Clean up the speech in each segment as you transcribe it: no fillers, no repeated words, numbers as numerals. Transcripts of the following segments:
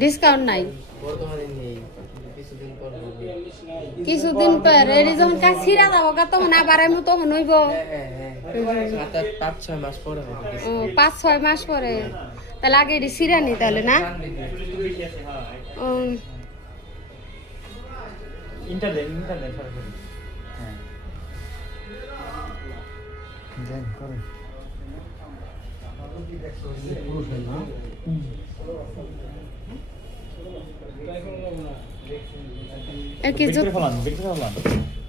discount নাই কিছুদিন পর এর যখন কাজ ছিড়া যাবো তখন আবার আমি তখন হইব 5-6 মাস পরে তাহলে আগে এটি ছিড়া নি তাহলে না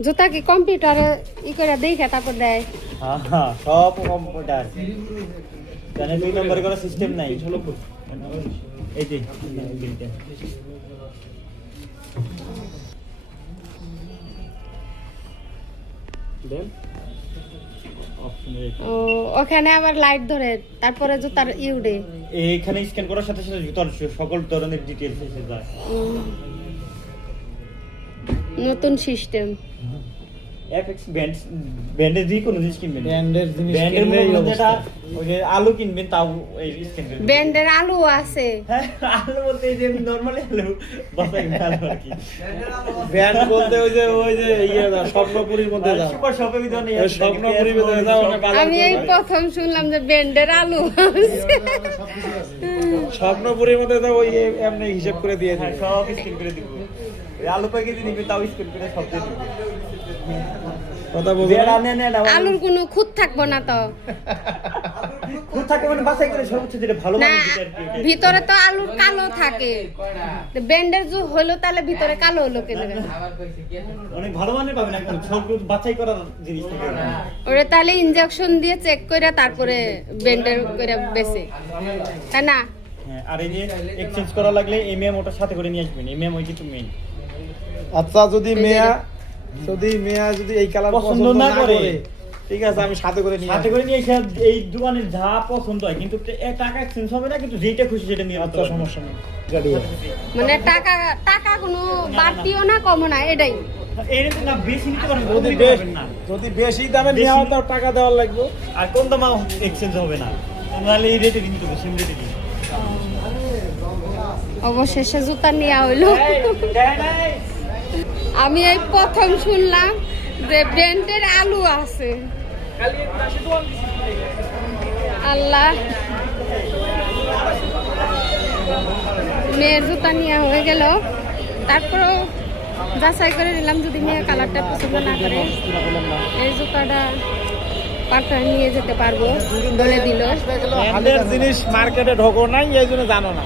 জুতা কি কম্পিউটারে ই করে দেখে তারপর দেয় সব কম্পিউটার জানে 2 নম্বরে কোনো সিস্টেম নাই এই যে ওখানে আবার লাইট ধরে তারপরে জুতার ইউডে এইখানে স্ক্যান করার সাথে সাথে জুতার সকল ধরনের ডিটেইলস এসে যায় নতুন সিস্টেম এফএক্স ব্র্যান্ডের যে কোনো জিনিস কিনবেন ব্র্যান্ডের যেটা ওই যে আলু কিনবেন তাও এই স্ক্যান করবেন ব্র্যান্ডের আলু আছে হ্যাঁ আলু বলতে এই যে নরমালি আলু বাসায় আলু আর কি ব্র্যান্ড বলতে ওই যে ইয়ে স্বপ্নপুরীর মধ্যে যাও সুপার শপে বিধ নেই স্বপ্নপুরীর মধ্যে যাও আমি এই প্রথম শুনলাম যে ব্র্যান্ডের আলু স্বপ্নপুরীর মধ্যে যাও ওই এমনি হিসাব করে দিয়ে দিই সব স্ক্যান করে দিব আলু প্যাকেট দিবে তাও স্ক্যান করে সব দিয়ে দিবে কথা বলবো আলুর কোনো খুঁত থাকবো না তো খুঁত থাকে মানে বাছাই করে সর্বোচ্চ যেটা ভালো না মানে ভিতরে তো আলুর কালো থাকে ব্র্যান্ডের যে হলো তাহলে ভিতরে কালো হলো কেন অনেক ভালো মানের পাবেন একদম সব বাছাই করার জিনিস থাকে ওরে তাহলে ইনজেকশন দিয়ে চেক করে তারপরে ব্র্যান্ডের করে বেচে তাই না হ্যাঁ আর এই যে এক্সচেঞ্জ করা লাগলে এমএম ওটার সাথে করে নিয়ে আসবেন এমএম ওই কিছু মেইন আচ্ছা যদি মেয়া যদি এই কালার পছন্দ না করে ঠিক আছে আমি সাথে করে নিয়ে এসে এই দোকানে যা পছন্দ হয় কিন্তু টাকা এক্সচেঞ্জ হবে না কিন্তু যেটা খুশি সেটা নিয়ে আচ্ছা সমস্যা নেই মানে টাকা কোনো বাড়তিও না কমও না এটাই এর না বেশি নিতে পারেন যদি বেশি দামে নেওয়া হয় তাও টাকা দেওয়ার লাগবে আর কোন দামে এক্সচেঞ্জ হবে না তাহলে এই রেটে নিতে হবে সেম রেটে দিন অবশেষে জুতা নেওয়া হইলো আমি এই প্রথম শুনলাম যে ব্র্যান্ডের আলু আছে আল্লাহ মেয়ের জুতা নেওয়া হয়ে গেল তারপরও যাচাই করে নিলাম যদি মেয়ে কালারটা পছন্দ না করে এই জুতাটা পার্কার নিয়ে যেতে পারবো বলে দিল জিনিস মার্কেটে ঢোকো নাই এই জন্য জানো না